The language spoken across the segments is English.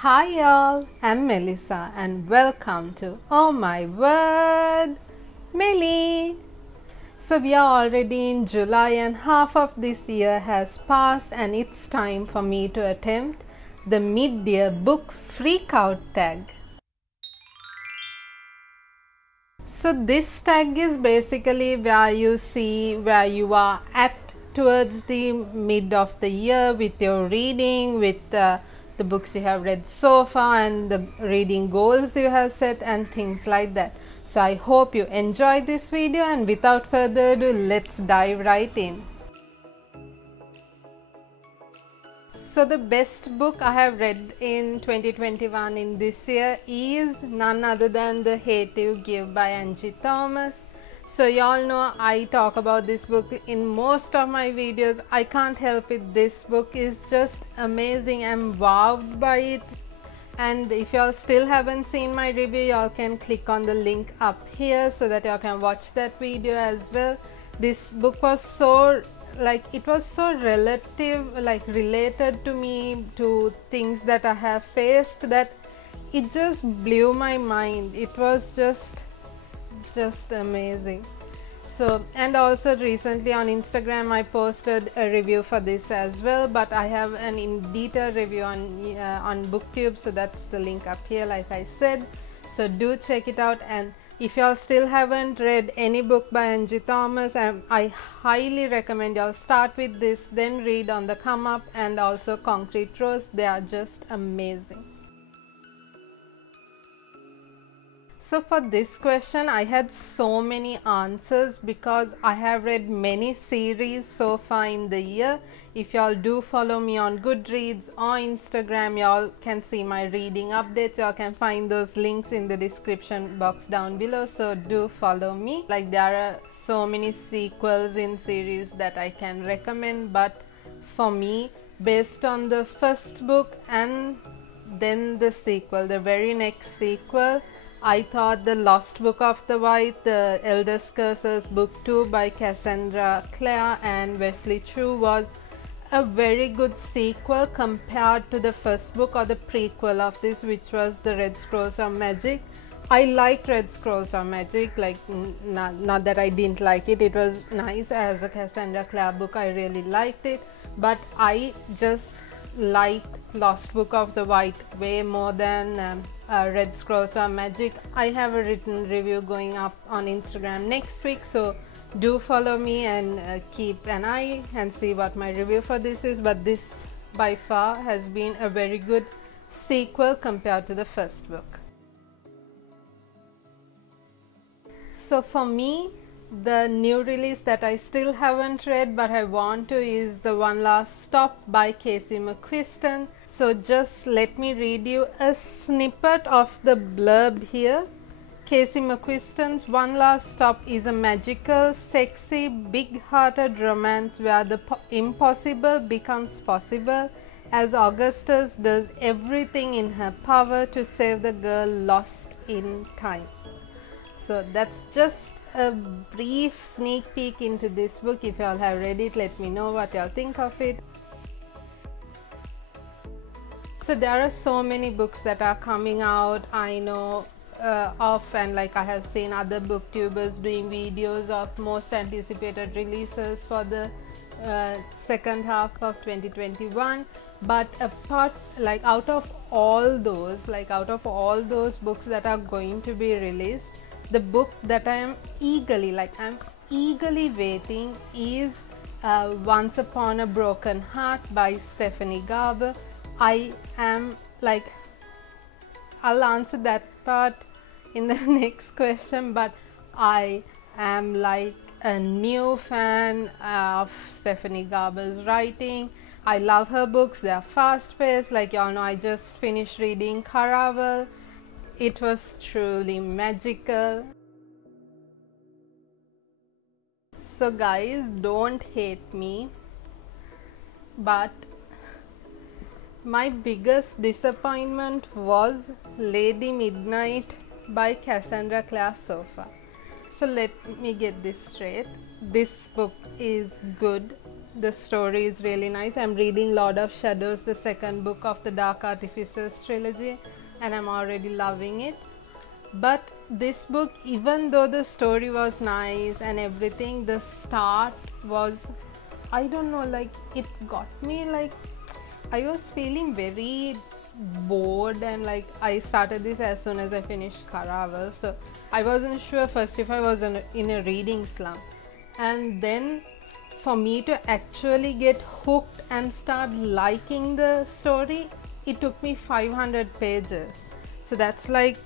Hi y'all, I'm Melissa and welcome to Oh My Word, Melly. So we are already in July and half of this year has passed and it's time for me to attempt the mid-year book freakout tag. So this tag is basically where you see where you are at towards the mid of the year with your reading, with the books you have read so far and the reading goals you have set and things like that. So I hope you enjoy this video, and without further ado, let's dive right in. So the best book I have read in 2021 in this year is none other than The Hate You Give by Angie Thomas. So y'all know I talk about this book in most of my videos. I can't help it. This book is just amazing. I'm wowed by it. And if y'all still haven't seen my review, y'all can click on the link up here so that y'all can watch that video as well. This book was so it was so related to me, to things that I have faced, that it just blew my mind. It was just amazing. So, and also recently on Instagram I posted a review for this as well, but I have an in detail review on BookTube, so that's the link up here like I said. So do check it out, and if y'all still haven't read any book by Angie Thomas, I highly recommend y'all start with this, then read On the Come Up and also Concrete Rose. They are just amazing. So for this question I had so many answers because I have read many series so far in the year. If y'all do follow me on Goodreads or Instagram, y'all can see my reading updates. Y'all can find those links in the description box down below, so do follow me. Like, there are so many sequels in series that I can recommend, but for me, based on the first book and then the sequel, the very next sequel, I thought The Lost Book of the White, The Elder's Curses Book 2 by Cassandra Clare and Wesley Chu was a very good sequel compared to the first book, or the prequel of this, which was The Red Scrolls of Magic. I liked Red Scrolls of Magic, like not that I didn't like it. It was nice as a Cassandra Clare book. I really liked it, but I just liked Lost Book of the White way more than Red Scrolls of Magic. I have a written review going up on Instagram next week, so do follow me and keep an eye and see what my review for this is. But this by far has been a very good sequel compared to the first book. So for me, the new release that I still haven't read but I want to is The One Last Stop by Casey McQuiston. So just let me read you a snippet of the blurb here. Casey McQuiston's One Last Stop is a magical, sexy, big-hearted romance where the impossible becomes possible as Augustus does everything in her power to save the girl lost in time. So that's just a brief sneak peek into this book. If y'all have read it, let me know what y'all think of it. So there are so many books that are coming out, I know of, and like I have seen other booktubers doing videos of most anticipated releases for the second half of 2021. But out of all those books that are going to be released, the book that I'm eagerly waiting is Once Upon a Broken Heart by Stephanie Garber. I'll answer that part in the next question, but I am like a new fan of Stephanie Garber's writing. I love her books. They are fast paced. Like y'all know, I just finished reading Caraval. It was truly magical. So guys, don't hate me, but my biggest disappointment was Lady Midnight by Cassandra Clare so far. So let me get this straight. This book is good. the story is really nice. I'm reading Lord of Shadows, the second book of the Dark Artificers trilogy, and I'm already loving it. But this book, even though the story was nice and everything, the start was, I don't know, like it got me, like I was feeling very bored, and like I started this as soon as I finished Caraval, so I wasn't sure first if I was in a reading slump. And then for me to actually get hooked and start liking the story, it took me 500 pages. So that's like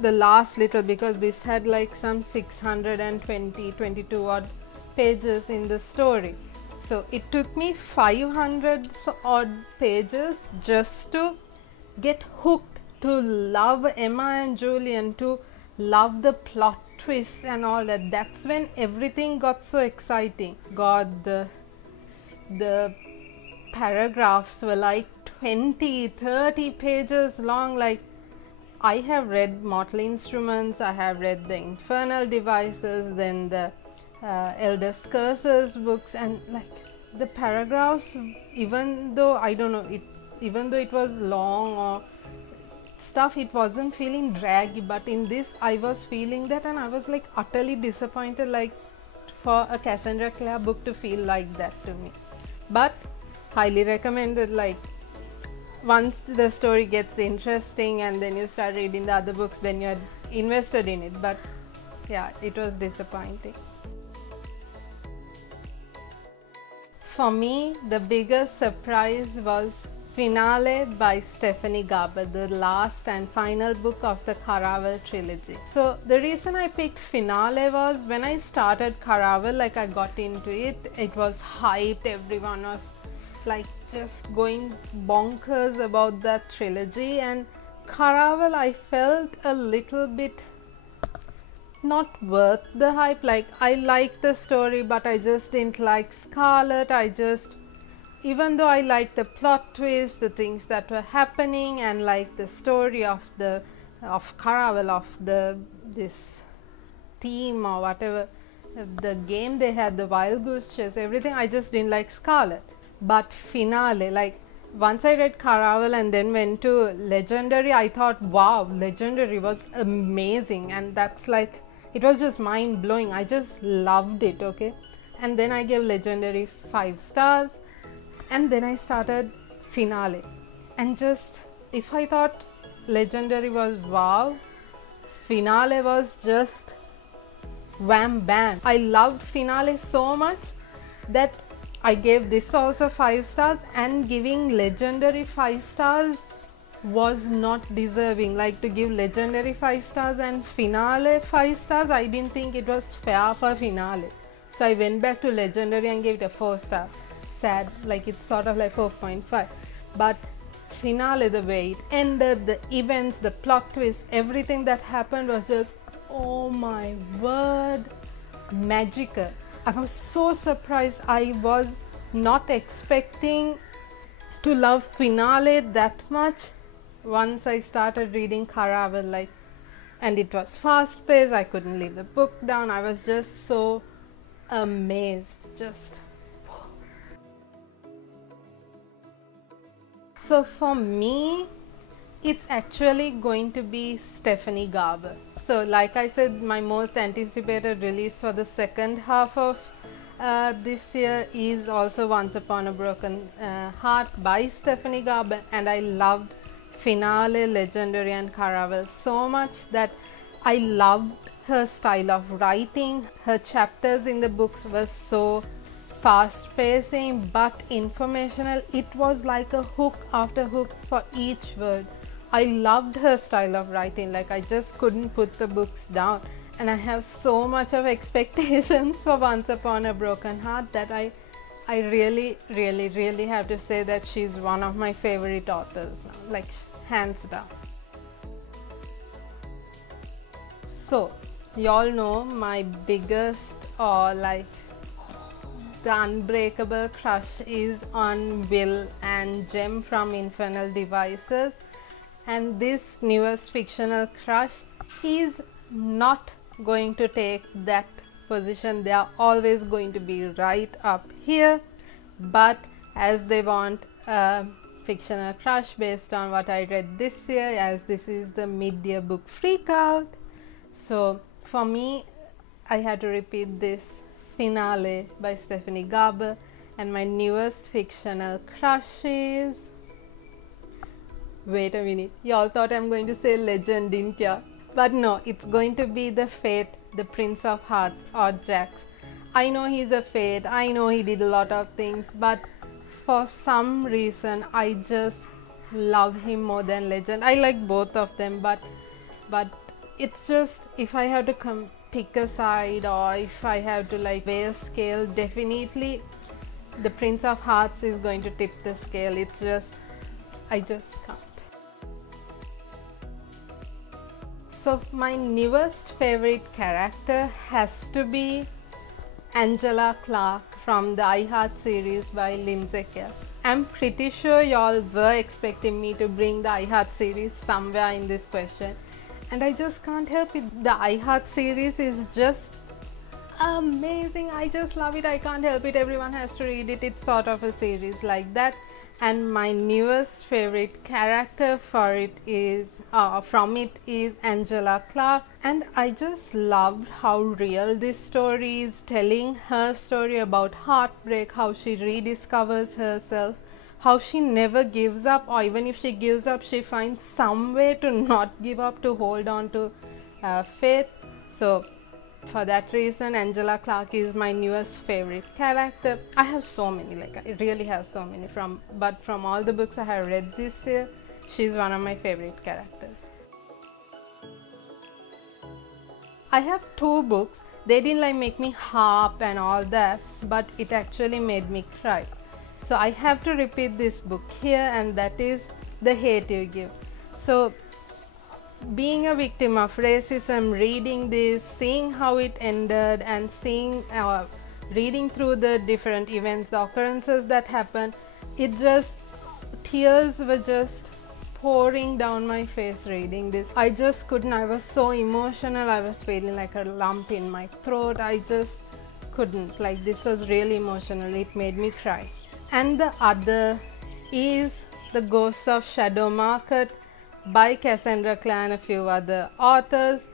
the last little, because this had like some 22 odd pages in the story. So it took me 500 odd pages just to get hooked, to love Emma and Julian, to love the plot twists and all that. That's when everything got so exciting. God, the paragraphs were like 20-30 pages long. Like, I have read Mortal Instruments, I have read the Infernal Devices, then the Elder's Curses books, and like the paragraphs, even though I don't know it, even though it was long or stuff, it wasn't feeling draggy. But in this, I was feeling that, and I was like utterly disappointed, like for a Cassandra Clare book to feel like that to me. But highly recommended. Like, once the story gets interesting and then you start reading the other books, then you're invested in it. But yeah, it was disappointing. For me, the biggest surprise was Finale by Stephanie Garber, the last and final book of the Caraval trilogy. So the reason I picked Finale was, when I started Caraval, like I got into it, it was hyped, everyone was like just going bonkers about that trilogy, and Caraval I felt a little bit not worth the hype. Like, I liked the story, but I just didn't like Scarlet. Even though I liked the plot twist, the things that were happening, and like the story of Caraval, of this theme or whatever, the game they had, the Wild Goose Chase, everything, I just didn't like Scarlet. But Finale, like once I read Caraval and then went to Legendary, I thought, wow, Legendary was amazing, and that's like, it was just mind blowing. I just loved it. Okay, and then I gave Legendary 5 stars, and then I started Finale, and just, if I thought Legendary was wow, Finale was just wham bam. I loved Finale so much that I gave this also 5 stars, and giving Legendary 5 stars was not deserving. Like, to give Legendary 5 stars and Finale 5 stars, I didn't think it was fair for Finale. So I went back to Legendary and gave it a 4 star. Sad, like it's sort of like 4.5. But Finale, the way it ended, the events, the plot twist, everything that happened was just, oh my word, magical. I was so surprised. I was not expecting to love Finale that much once I started reading Caraval, like, and it was fast paced. I couldn't leave the book down. I was just so amazed. Just so for me, it's actually going to be Stephanie Garber. So like I said, my most anticipated release for the second half of this year is also Once Upon a Broken Heart by Stephanie Garber, and I loved Finale, Legendary and Caraval so much that I loved her style of writing. Her chapters in the books were so fast pacing but informational. It was like a hook after hook for each word. I loved her style of writing. Like, I just couldn't put the books down, and I have so much of expectations for Once Upon a Broken Heart that I really have to say that she's one of my favorite authors now, like hands down. So y'all know my biggest, or like the unbreakable crush, is on Will and Jem from Infernal Devices. And this newest fictional crush, he's not going to take that position. They are always going to be right up here. but as they want a fictional crush based on what I read this year, as this is the mid-year book freak out, so for me I had to repeat this Finale by Stephanie Garber. And my newest fictional crush is, wait a minute, y'all thought I'm going to say Legend, didn't ya? But no, it's going to be the Fate, the Prince of Hearts, or Jax. I know he's a Fate, I know he did a lot of things, but for some reason I just love him more than Legend. I like both of them, but it's just, if I have to pick a side, or if I have to like weigh a scale, definitely the Prince of Hearts is going to tip the scale. It's just, I just can't. So my newest favorite character has to be Angela Clark from the I Heart series by Lindsay Kell. I'm pretty sure y'all were expecting me to bring the I Heart series somewhere in this question, and I just can't help it. The I Heart series is just amazing. I just love it. I can't help it. Everyone has to read it. It's sort of a series like that. And my newest favorite character for it is from it is Angela Clark, and I just loved how real this story is, telling her story about heartbreak, how she rediscovers herself, how she never gives up, or even if she gives up, she finds some way to not give up, to hold on to faith. So for that reason, Angela Clark is my newest favorite character. I have so many, like I really have so many, but from all the books I have read this year, she's one of my favorite characters. I have two books. They didn't like make me harp and all that, but it actually made me cry. So I have to repeat this book here, and that is The Hate You Give. So being a victim of racism, reading this, seeing how it ended, and reading through the different events, the occurrences that happened, it just, tears were just pouring down my face reading this. I just couldn't. I was so emotional. I was feeling like a lump in my throat. I just couldn't. Like, this was really emotional. It made me cry. And the other is The Ghosts of Shadow Market by Cassandra Clare and a few other authors.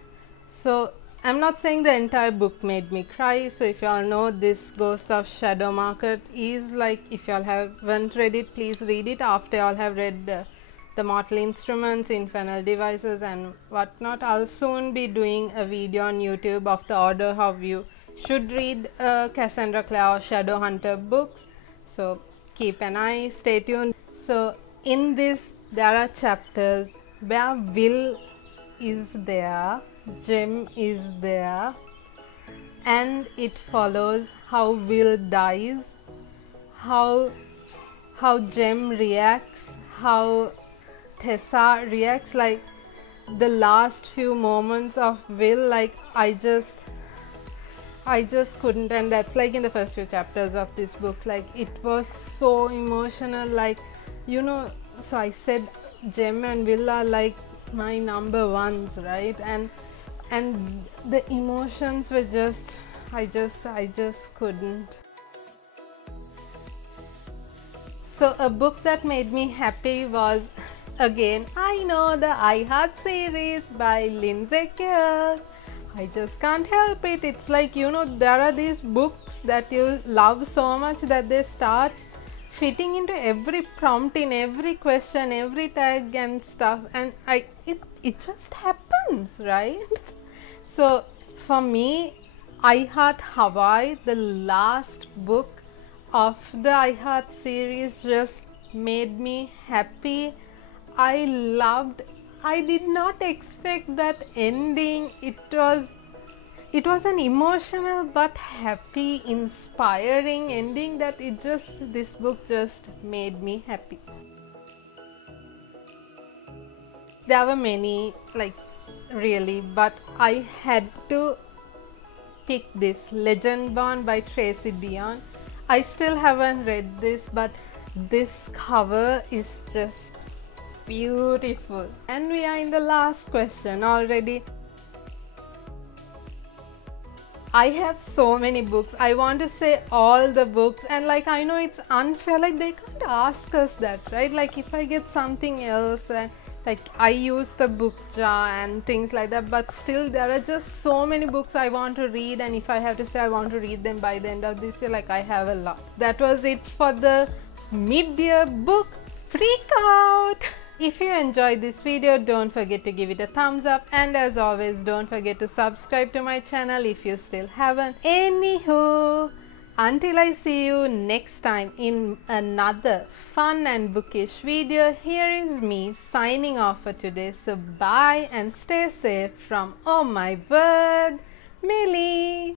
So I'm not saying the entire book made me cry. So if y'all know, this Ghost of Shadow Market is like, if y'all haven't read it, please read it after y'all have read the Mortal Instruments, Infernal Devices and whatnot. I'll soon be doing a video on YouTube of the order how you should read Cassandra Clare or Shadowhunter books. So keep an eye, stay tuned. So in this, there are chapters where Will is there, Jem is there, and it follows how Will dies, how Jem reacts, how Tessa reacts, like the last few moments of Will, like I just couldn't. And that's like in the first few chapters of this book. Like, it was so emotional, like, you know. So I said Jem and Will are like my number ones, right? And the emotions were just, I just couldn't. So a book that made me happy was, again, I know, the I Heart series by Lindsay Kell. I just can't help it. It's like, you know, there are these books that you love so much that they start fitting into every prompt, in every question, every tag and stuff, and it just happens, right? So for me, I Heart Hawaii, the last book of the I Heart series, just made me happy. I did not expect that ending. It was an emotional but happy, inspiring ending that this book just made me happy. There were many, like, really, but I had to pick this, Legendborn by Tracy Deonn. I still haven't read this, but this cover is just beautiful. And we are in the last question already. I have so many books. I want to say all the books, and like I know it's unfair, like they can't ask us that, right? Like if I get something else and like I use the book jar and things like that, but still there are just so many books I want to read, and if I have to say I want to read them by the end of this year, like I have a lot. That was it for the mid-year book freak out. If you enjoyed this video, don't forget to give it a thumbs up, and as always, don't forget to subscribe to my channel if you still haven't. Anywho, until I see you next time in another fun and bookish video, here is me signing off for today. So bye and stay safe from Oh My Word, Millie.